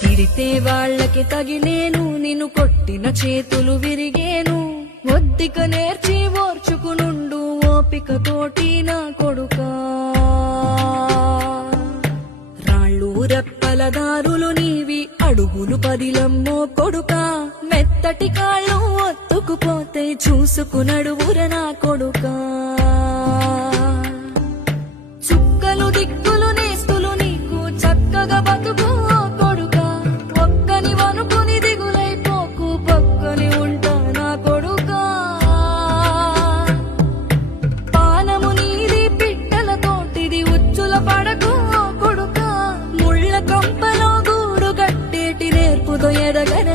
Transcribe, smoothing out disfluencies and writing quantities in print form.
తిడితే వాళ్ళకి తగిలేను, నిన్ను కొట్టిన చేతులు విరిగేను. ఒద్దిక నేర్చి ఓర్చుకునుండు ఓపికతోటి నా కొడుకా. రాళ్ళు రెప్పల దారులు నీవి, అడుగులు పదిలమ్మో కొడుకా. మెత్తటి కాళ్ళు ఒత్తుకుపోతే చూసుకునడువుర నా కొడుకా. చుక్కలు దిక్కులు నేస్తులు నీకు చక్కగా బతుకు కొడుకా. ఒక్కని వనుకుని దిగులైపోకు, పక్కని ఉంటా నా కొడుకా. పానము నీది పిట్టలతోటిది, ఉచ్చుల పడకు కొడుకా. ముళ్ళ కంపలో గూడు కట్టేటి నేర్పుతో ఎదగన